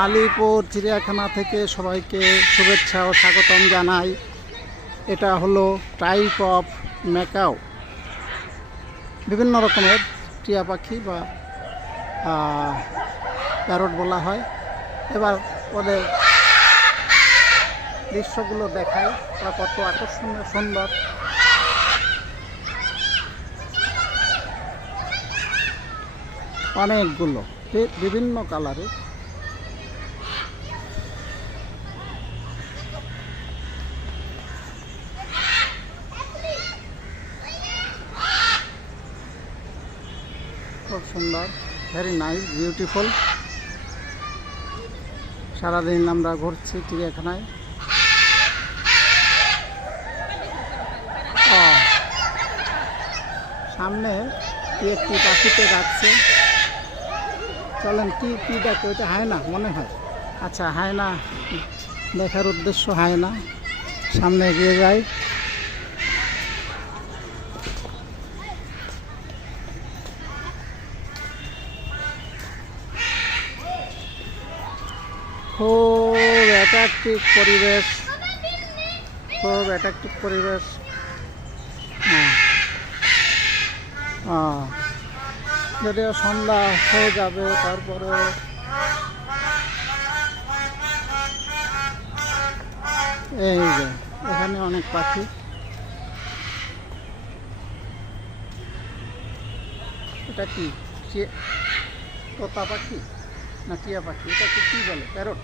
আলিপুর চিড়িয়াখানা থেকে সবাইকে শুভেচ্ছা ও স্বাগতম জানাই। এটা হলো টাইপ অফ ম্যাকাও। বিভিন্ন রকমের টিয়া পাখি বা প্যারট বলা হয়। এবার ওদের দৃশ্যগুলো দেখাই, ওরা কত আকর্ষণীয় সুন্দর। অনেকগুলো বিভিন্ন কালারের। খুব সুন্দর, ভেরি নাইস, বিউটিফুল। সারাদিন আমরা ঘুরছি চিড়িয়াখানায়। সামনে একটি পাখিতে রাখছে। চলেন, কি দেখো, এটা হায়না মনে হয়। আচ্ছা, হায়না দেখার উদ্দেশ্য হায়না। সামনে এগিয়ে যাই। খুব অ্যাট্রাকটিভ পরিবেশ, খুব অ্যাট্রাকটিভ পরিবেশ। যদিও সন্ধ্যা হয়ে যাবে, তারপরে এই যে এখানে অনেক পাখি। এটা কি তোতা পাখি না টিয়া পাখি? এটা কি বলে? প্যারট।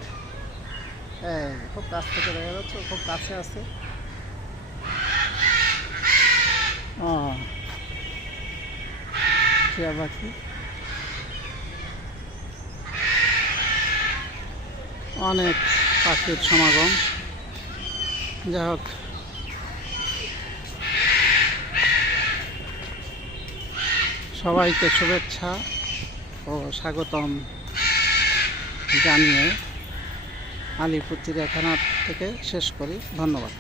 হ্যাঁ, খুব কাছ থেকে দেখা যাচ্ছে, খুব কাছে আছে। টিয়া পাখি। অনেক পাখির সমাগম। যাই হোক, সবাইকে শুভেচ্ছা ও স্বাগতম জানিয়ে আলিপুর চিড়িয়াখানা থেকে শেষ করি। ধন্যবাদ।